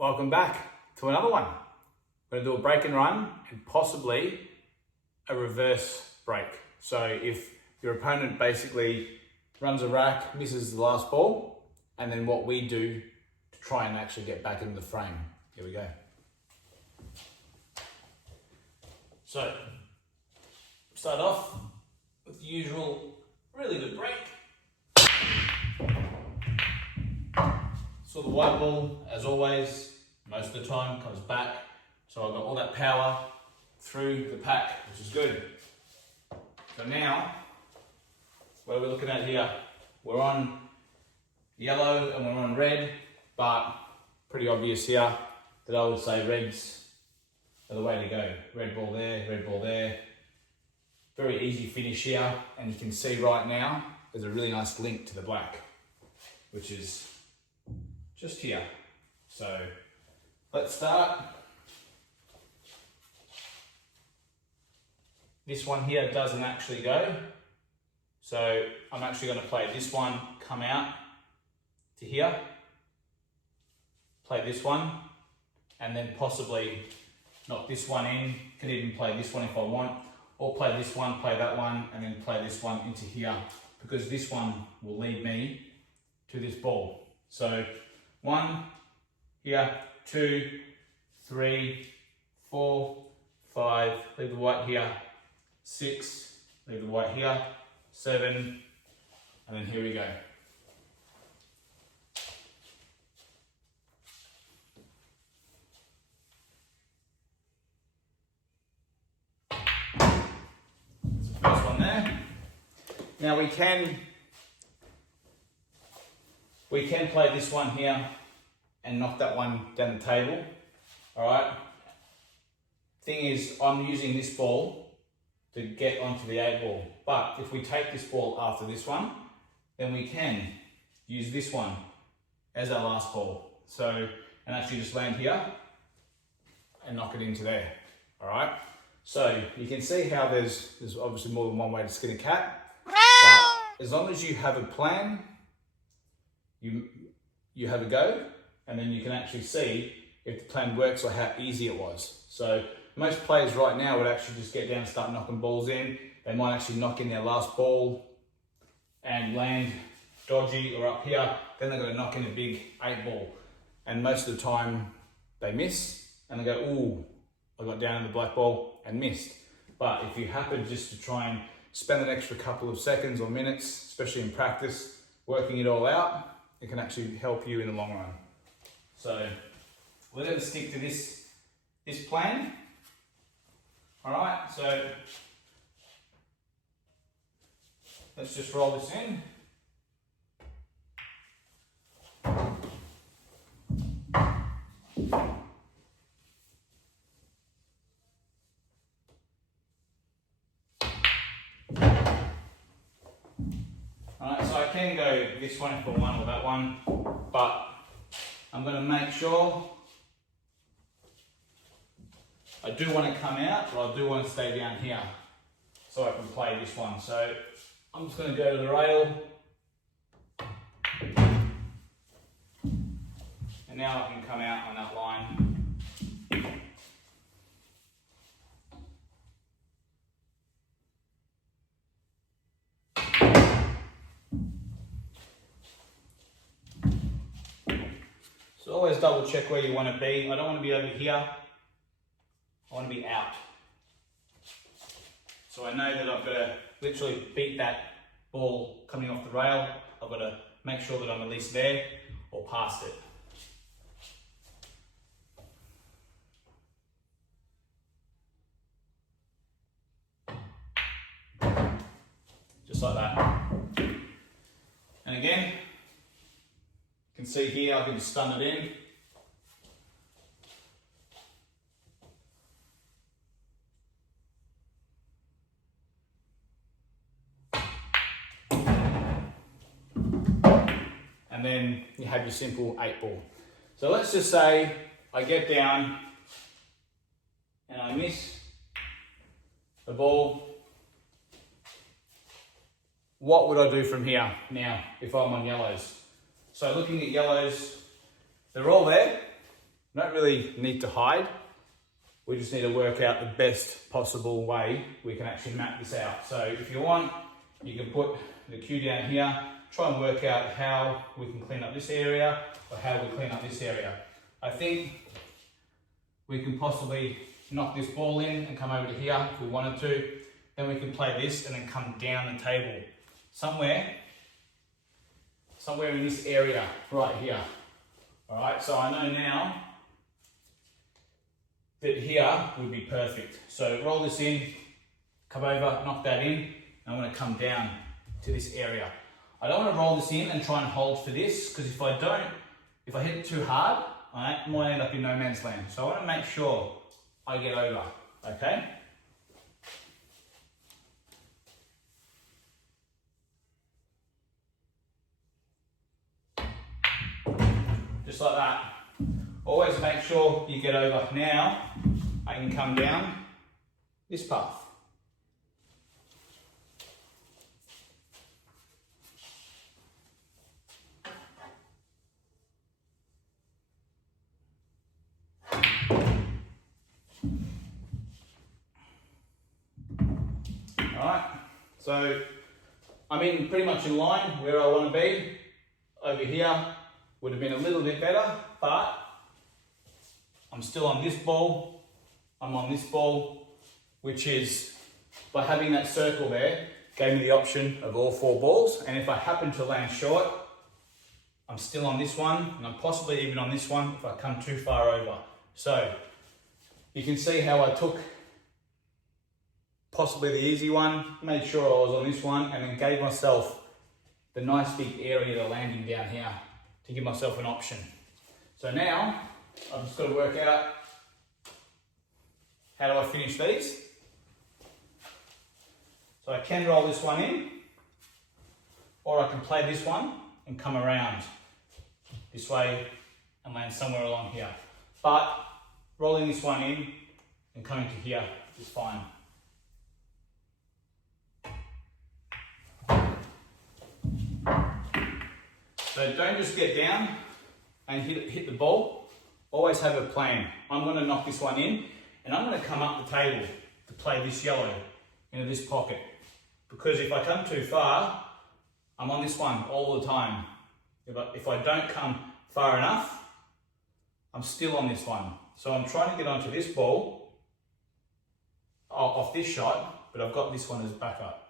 Welcome back to another one. We're going to do a break and run and possibly a reverse break. So if your opponent basically runs a rack, misses the last ball, and then what we do to try and actually get back into the frame. Here we go. So start off with the usual really good break. So the white ball, as always, most of the time comes back. So I've got all that power through the pack, which is good. So now, what are we looking at here? We're on yellow and we're on red, but pretty obvious here that I would say reds are the way to go. Red ball there, red ball there. Very easy finish here, and you can see right now, there's a really nice link to the black, which is just here. So let's start. This one here doesn't actually go. So I'm actually going to play this one, come out to here, play this one, and then possibly knock this one in. Can even play this one if I want, or play this one, play that one, and then play this one into here, because this one will lead me to this ball. So 1, here, 2, 3, 4, 5, leave the white here, 6, leave the white here, 7, and then here we go. That's the first one there. Now we can play this one here and knock that one down the table. All right. Thing is, I'm using this ball to get onto the 8 ball. But if we take this ball after this one, then we can use this one as our last ball. So, and actually just land here and knock it into there. All right. So you can see how there's obviously more than one way to skin a cat. But as long as you have a plan, you have a go, and then you can actually see if the plan works or how easy it was. So most players right now would actually just get down and start knocking balls in. They might actually knock in their last ball and land dodgy or up here. Then they're going to knock in a big 8 ball. And most of the time they miss and they go, ooh, I got down in the black ball and missed. But if you happen just to try and spend an extra couple of seconds or minutes, especially in practice, working it all out, it can actually help you in the long run. So we're going to stick to this plan. All right, so let's just roll this in. Alright, so I can go this one if I want or that one, but I'm going to make sure I do want to come out, but I do want to stay down here so I can play this one. So I'm just going to go to the rail, and now I can come out on that line. So always double check where you want to be. I don't want to be over here. I want to be out. So I know that I've got to literally beat that ball coming off the rail. I've got to make sure that I'm at least there or past it. Just like that. And again, you can see here I can just stun it in. And then you have your simple 8 ball. So let's just say I get down and I miss the ball. What would I do from here now if I'm on yellows? So looking at yellows, they're all there. We don't really need to hide. We just need to work out the best possible way we can actually map this out. So if you want, you can put the cue down here, try and work out how we can clean up this area or how we clean up this area. I think we can possibly knock this ball in and come over to here if we wanted to. Then we can play this and then come down the table. Somewhere in this area right here. All right, so I know now that here would be perfect. So roll this in, come over, knock that in, and I'm gonna come down to this area. I don't wanna roll this in and try and hold for this, because if I hit it too hard, I might end up in no man's land. So I wanna make sure I get over, okay? Just like that. Always make sure you get over. Now, I can come down this path. Alright, so I'm in pretty much in line where I want to be. Over here would have been a little bit better, but I'm still on this ball, I'm on this ball, which is, by having that circle there, gave me the option of all 4 balls, and if I happen to land short, I'm still on this one, and I'm possibly even on this one if I come too far over. So, you can see how I took possibly the easy one, made sure I was on this one, and then gave myself the nice big area to landing down here to give myself an option. So now, I've just got to work out how do I finish these. So I can roll this one in, or I can play this one and come around this way and land somewhere along here. But rolling this one in and coming to here is fine. So don't just get down and hit the ball. Always have a plan. I'm going to knock this one in and I'm going to come up the table to play this yellow into this pocket. Because if I come too far, I'm on this one all the time. If I don't come far enough, I'm still on this one. So I'm trying to get onto this ball off this shot, but I've got this one as backup.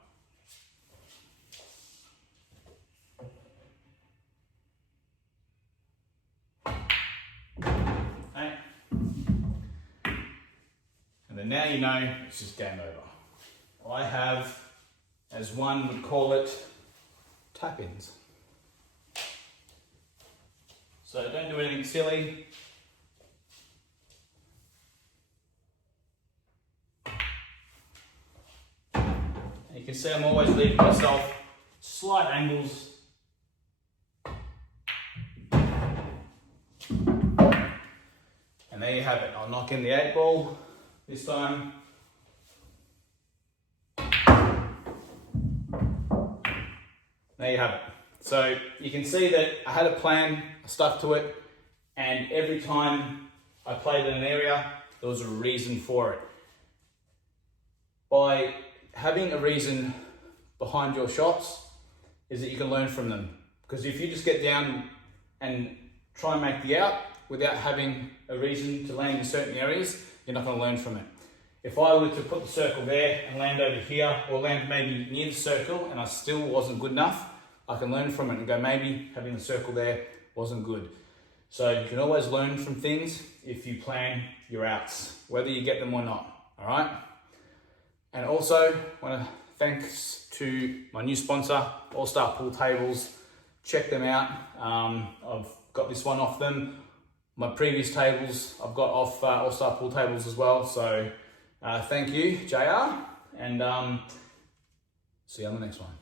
Okay. And then now you know it's just game over. I have, as one would call it, tap-ins. So don't do anything silly. And you can see I'm always leaving myself slight angles. And there you have it. I'll knock in the 8 ball this time. There you have it. So you can see that I had a plan, I stuck to it, and every time I played in an area, there was a reason for it. By having a reason behind your shots is that you can learn from them. Because if you just get down and try and make the out without having a reason to land in certain areas, you're not going to learn from it. If I were to put the circle there and land over here, or land maybe near the circle and I still wasn't good enough, I can learn from it and go, maybe having the circle there wasn't good. So you can always learn from things if you plan your outs, whether you get them or not, all right? And also, I want to thanks to my new sponsor, All Star Pool Tables. Check them out. I've got this one off them. My previous tables, I've got off All Star Pool Tables as well. So thank you, JR, and see you on the next one.